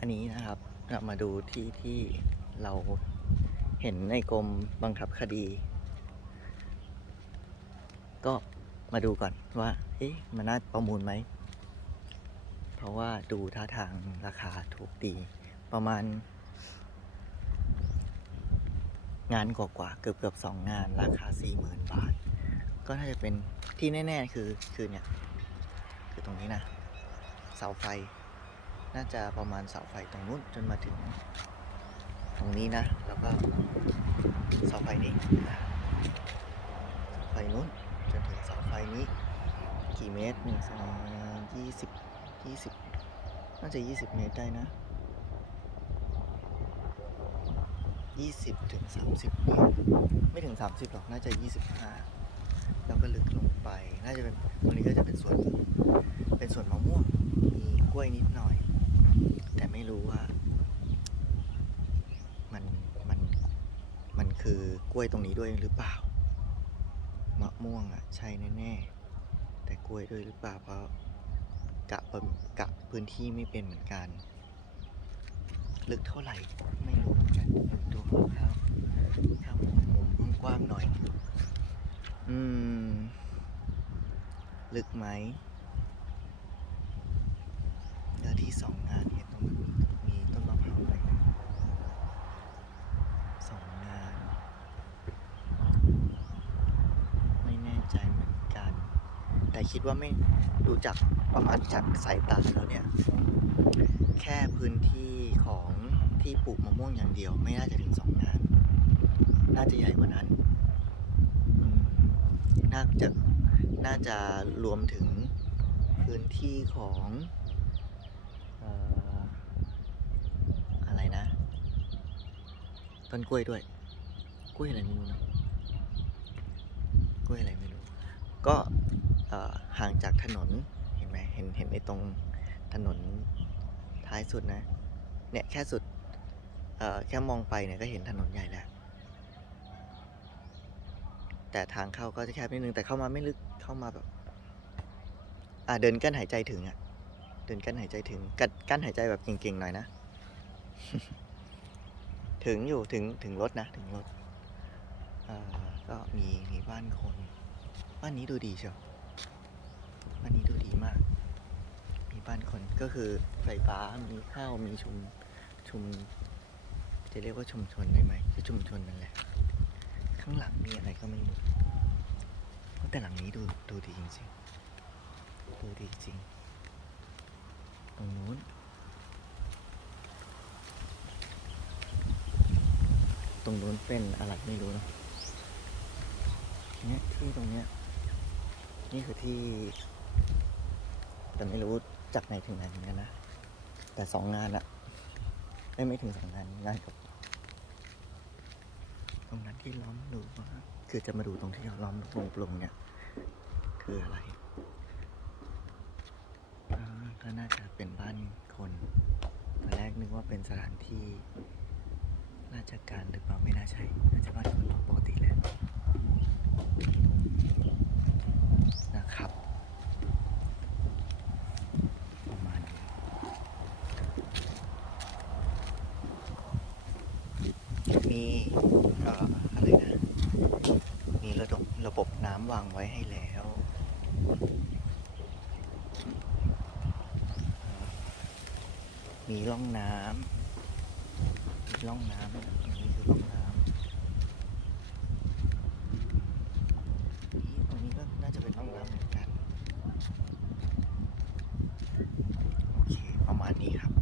อันนี้นะครับเรามาดูที่ที่เราเห็นในกรมบังคับคดี ก็มาดูก่อนว่าเอ๊ะมันน่าประมูลไหม เพราะว่าดูท่าทางราคาถูกดีประมาณ งานกว่าๆเกือบเกือบสองงานราคาสี่หมื่นบาท ก็น่าจะเป็นที่แน่ ๆ คือคือเนี่ย คือตรงนี้นะ เสาไฟ น่าจะประมาณเสาไฟตรงนู้นจนมาถึง ตรงนี้นะ แล้วก็เสาไฟนี้เสาไฟนู้นจนถึงเสาไฟนี้ กี่เมตรหนึ่งสองยี่สิบยี่สิบน่าจะยี่สิบเมตรได้นะยี่สิบถึงสามสิบเมตรไม่ถึงสามสิบหรอกน่าจะยี่สิบห้าแล้วก็ลึกลงไป น่าจะเป็นตรงนี้ก็จะเป็นสวน เป็นสวนมะม่วง มีกล้วยนิดหน่อย แต่ไม่รู้ว่า มัน มัน มัน คือกล้วยตรงนี้ด้วยหรือเปล่ามะม่วงอะใช่แน่ๆแต่กล้วยด้วยหรือเปล่าเพราะกะประกะพื้นที่ไม่เป็นเหมือนกัน ลึกเท่าไหร่ไม่รู้เหมือนกันดูคร่าถ้ามุมมุมกว้างหน่อย อืม ลึกไหม เนื้อที่สองงานเห็นตรงนั้นมีมีต้นมะพร้าวไหมสองงาน ไม่แน่ใจเหมือนกัน แต่คิดว่าไม่ดูจากประมาณจากสายตาแล้วเนี่ย แค่พื้นที่ของที่ปลูกมะม่วงอย่างเดียว ไม่น่าจะถึงสองงาน น่าจะใหญ่กว่านั้นน่าจะน่าจะรวมถึงพื้นที่ของอะไรนะ ต้นกล้วยด้วย กล้วยอะไรไม่รู้นะกล้วยอะไรไม่รู้ ก็ ห่างจากถนนเห็นไหมเห็นเห็นในตรงถนนท้ายสุดนะเนี่ยแค่สุดแค่มองไปเนี่ยก็เห็นถนนใหญ่แล้ว แต่ทางเข้าก็จะแคบนิดนึงแต่เข้ามาไม่ลึกเข้ามาแบบอ่าเดินกั้นหายใจถึงอะเดินกั้นหายใจถึงกั้นกั้นหายใจแบบเก่งๆหน่อยนะ ถึงอยู่ถึงถึงรถนะถึงรถก็มีมีบ้านคน บ้านนี้ดูดีเชียวบ้านนี้ดูดีมาก มี บ้านคนก็คือไฟฟ้ามีข้าวมีชุมชุม จะเรียกว่าชุมชนได้ไหมก็ชุมชนนั่นแหละ ข้างหลังมีอะไรก็ไม่รู้แต่หลังนี้ดูดูดีจริงๆดูดีจริง ตรงนู้น ตรงนู้นเป็นอะไรไม่รู้เนอะเนี่ยที่ตรงเนี้ยนี่คือที่ แต่ไม่รู้ จากไหนถึงไหนเหมือนกันนะ แต่สองงานอะไม่ไม่ถึงสองงานงานกับตรงนั้นที่ล้อมดูว่าคือจะมาดูตรงที่เราล้อมโปร่งเนี่ย คืออะไรก็น่าจะเป็นบ้านคนตอนแรกนึกว่าเป็นสถานที่ราชการหรือเปล่าไม่น่าใช่น่าจะบ้านคนปกติแหละนะครับประมาณนี้ มีอะไรนะ มีระบบระบบน้ำวางไว้ให้แล้ว มีร่องน้ำมีร่องน้ำนี่คือร่องน้ำตรงนี้ก็น่าจะเป็นร่องน้ำเหมือนกัน โอเค ประมาณนี้ครับ